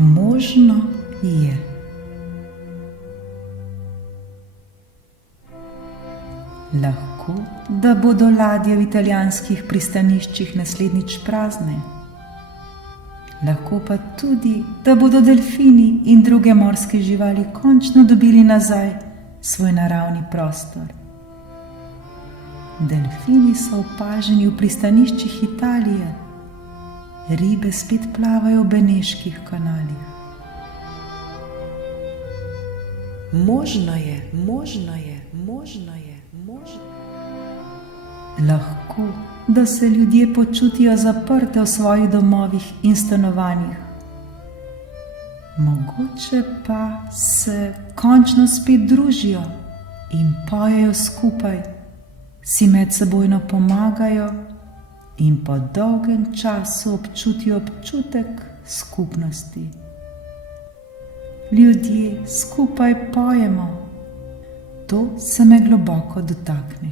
Možno je. Lahko, da bodo ladje v italijanskih pristaniščih naslednjič prazne. Lahko pa tudi, da bodo delfini in druge morske živali končno dobili nazaj svoj naravni prostor. Delfini so opaženi v pristaniščih Italije. Ribe spet plavajo v beneških kanalih. Možno je, možno je, možno je, možno. Lahko, da se ljudje počutijo zaprte v svojih domovih in stanovanjih. Mogoče pa se končno spet družijo in pojejo skupaj, si medsebojno pomagajo in po dolgem času občutijo občutek skupnosti. Ljudje skupaj pojemo. To se me globoko dotakne.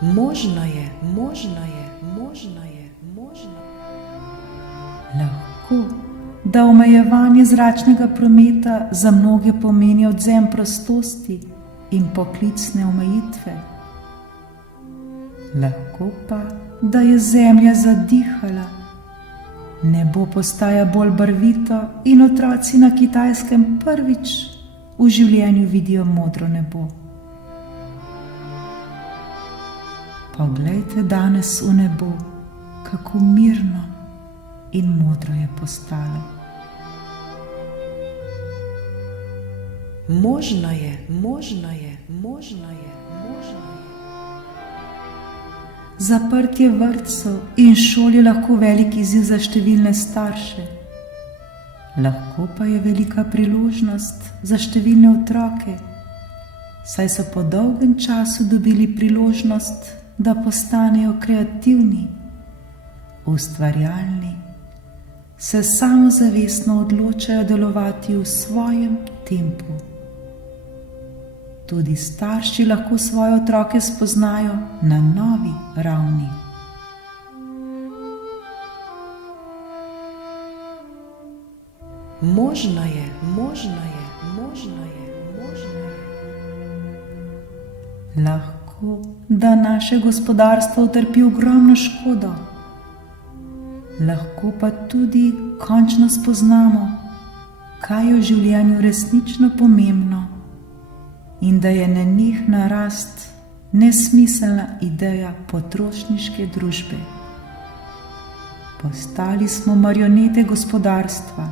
Možno je, možno je, možno je, možno. Lahko, da omejevanje zračnega prometa za mnoge pomeni odvzem prostosti in poklicne omejitve. Lahko pa, da je zemlja zadihala, nebo postaja bolj barvito in otroci na Kitajskem prvič v življenju vidijo modro nebo. Poglejte danes v nebo, kako mirno in modro je postalo. Možno je, možno je, možno je, možno je. Zaprtje vrtcev in šol je lahko velik izziv za številne starše. Lahko pa je velika priložnost za številne otroke, saj so po dolgem času dobili priložnost, da postanejo kreativni, ustvarjalni, se samozavestno odločajo delovati v svojem tempu. Tudi starši lahko svoje otroke spoznajo na novi ravni. Možno je, možno je, možno je, možno je. Lahko, da naše gospodarstvo utrpi ogromno škodo. Lahko pa tudi končno spoznamo, kaj je v življenju resnično pomembno in da je nenehna rast nesmiselna ideja potrošniške družbe. Postali smo marionete gospodarstva.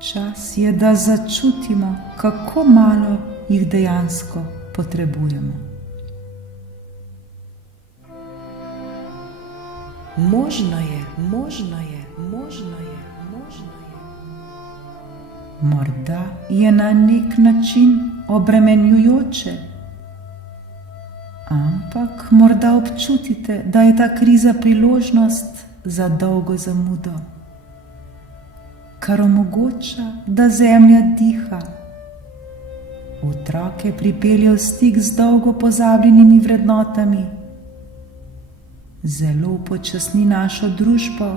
Čas je, da začutimo, kako malo jih dejansko potrebujemo. Možno je, možno je, možno je, možno je. Morda je na nek način obremenjujoče, ampak morda občutite, da je ta kriza priložnost za dolgo zamudo, kar omogoča, da zemlja diha. Otroke pripelje v stik z dolgo pozabljenimi vrednotami, zelo upočasni našo družbo.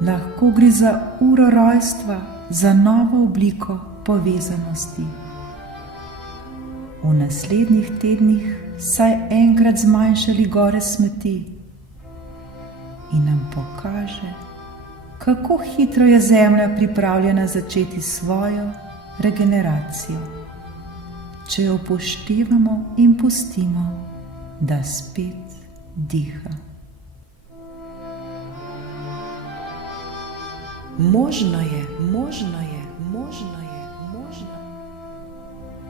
Lahko gre za uro rojstva, za novo obliko povezanosti. V naslednjih tednih saj enkrat zmanjšali gore smeti in nam pokaže, kako hitro je zemlja pripravljena začeti svojo regeneracijo, če jo upoštevamo in pustimo, da spet diha. Možno je, možno je, možno je, možno.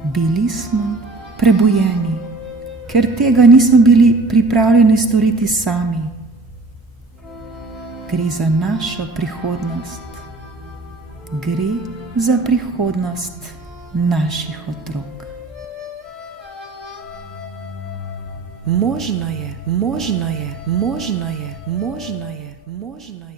Bili smo prebujeni, ker tega nismo bili pripravljeni storiti sami. Gre za našo prihodnost. Gre za prihodnost naših otrok. Možno je, možno je, možno je, možno je, možno je.